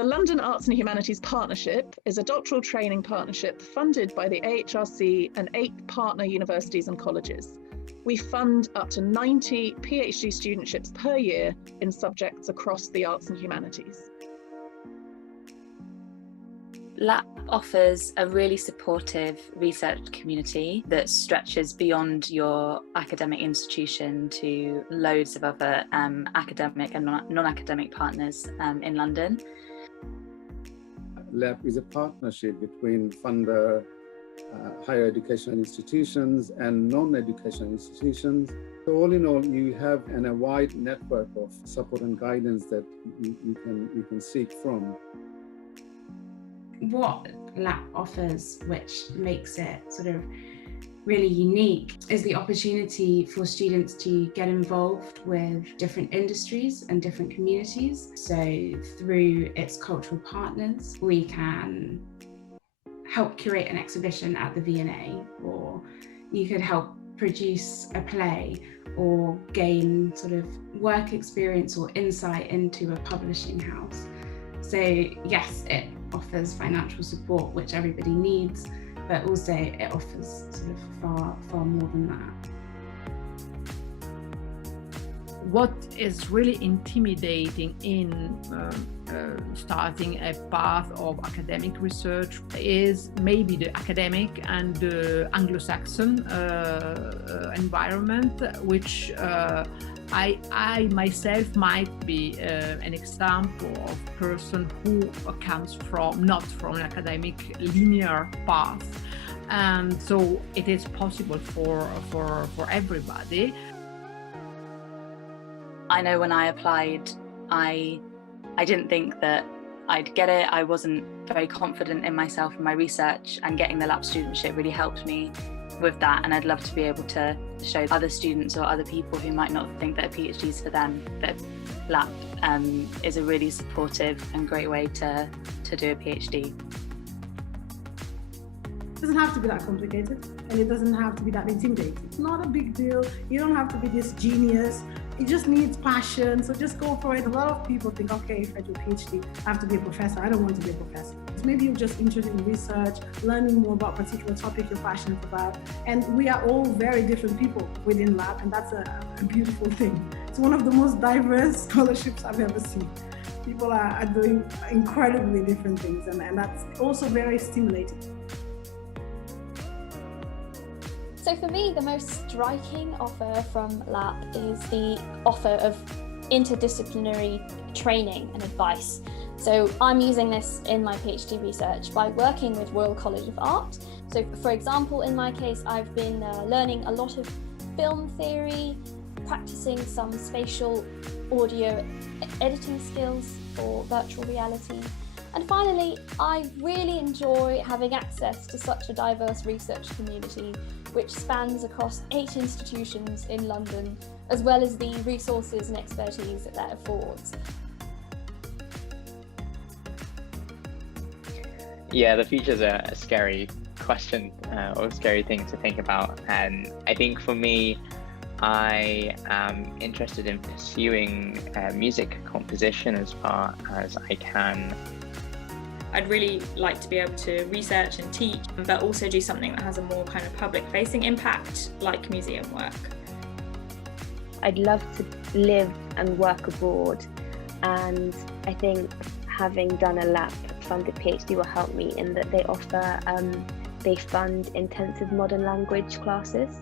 The London Arts and Humanities Partnership is a doctoral training partnership funded by the AHRC and 8 partner universities and colleges. We fund up to 90 PhD studentships per year in subjects across the arts and humanities. LAHP offers a really supportive research community that stretches beyond your academic institution to loads of other academic and non-academic partners in London. LAHP is a partnership between funder, higher education institutions and non-educational institutions. So all in all, you have a wide network of support and guidance that you can seek from. What LAHP offers, which makes it sort of really unique, is the opportunity for students to get involved with different industries and different communities. So through its cultural partners, we can help curate an exhibition at the V&A, or you could help produce a play or gain sort of work experience or insight into a publishing house. So yes, it offers financial support, which everybody needs, but also it offers sort of far more than that. What is really intimidating in starting a path of academic research is maybe the academic and the Anglo-Saxon environment, which I myself might be an example of a person who comes from not from an academic linear path, and so it is possible for everybody. I know when I applied, I didn't think that I'd get it. I wasn't very confident in myself and my research, and getting the LAHP studentship really helped me with that. And I'd love to be able to show other students or other people who might not think that a PhD is for them that LAHP is a really supportive and great way to do a PhD. It doesn't have to be that complicated, and it doesn't have to be that intimidating. It's not a big deal. You don't have to be this genius. It just needs passion, so just go for it. A lot of people think, okay, if I do a PhD, I have to be a professor. I don't want to be a professor. So maybe you're just interested in research, learning more about a particular topic you're passionate about. And we are all very different people within LAHP, and that's a beautiful thing. It's one of the most diverse scholarships I've ever seen. People are doing incredibly different things, and that's also very stimulating. So for me, the most striking offer from LAHP is the offer of interdisciplinary training and advice. So I'm using this in my PhD research by working with Royal College of Art. So for example, in my case, I've been learning a lot of film theory, practicing some spatial audio editing skills for virtual reality. And finally, I really enjoy having access to such a diverse research community, which spans across 8 institutions in London, as well as the resources and expertise that affords. Yeah, the future is a scary question or a scary thing to think about. And I think for me, I am interested in pursuing music composition as far as I can. I'd really like to be able to research and teach, but also do something that has a more kind of public-facing impact, like museum work. I'd love to live and work abroad, and I think having done a LAHP-funded PhD will help me in that they fund intensive modern language classes,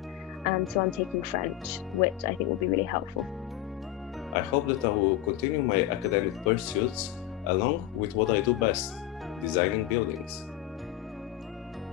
and so I'm taking French, which I think will be really helpful. I hope that I will continue my academic pursuits along with what I do best, designing buildings.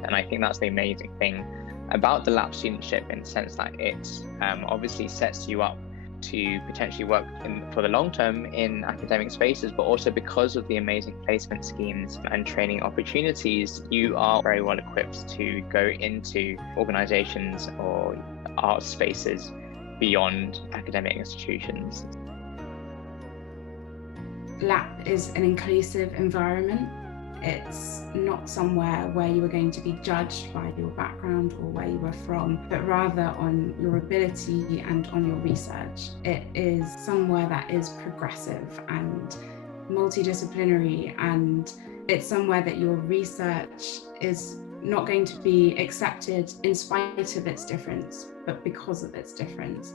And I think that's the amazing thing about the LAHP studentship, in the sense that it obviously sets you up to potentially work for the long term in academic spaces, but also because of the amazing placement schemes and training opportunities, you are very well equipped to go into organizations or art spaces beyond academic institutions. LAHP is an inclusive environment. It's not somewhere where you are going to be judged by your background or where you are from, but rather on your ability and on your research. It is somewhere that is progressive and multidisciplinary, and it's somewhere that your research is not going to be accepted in spite of its difference, but because of its difference.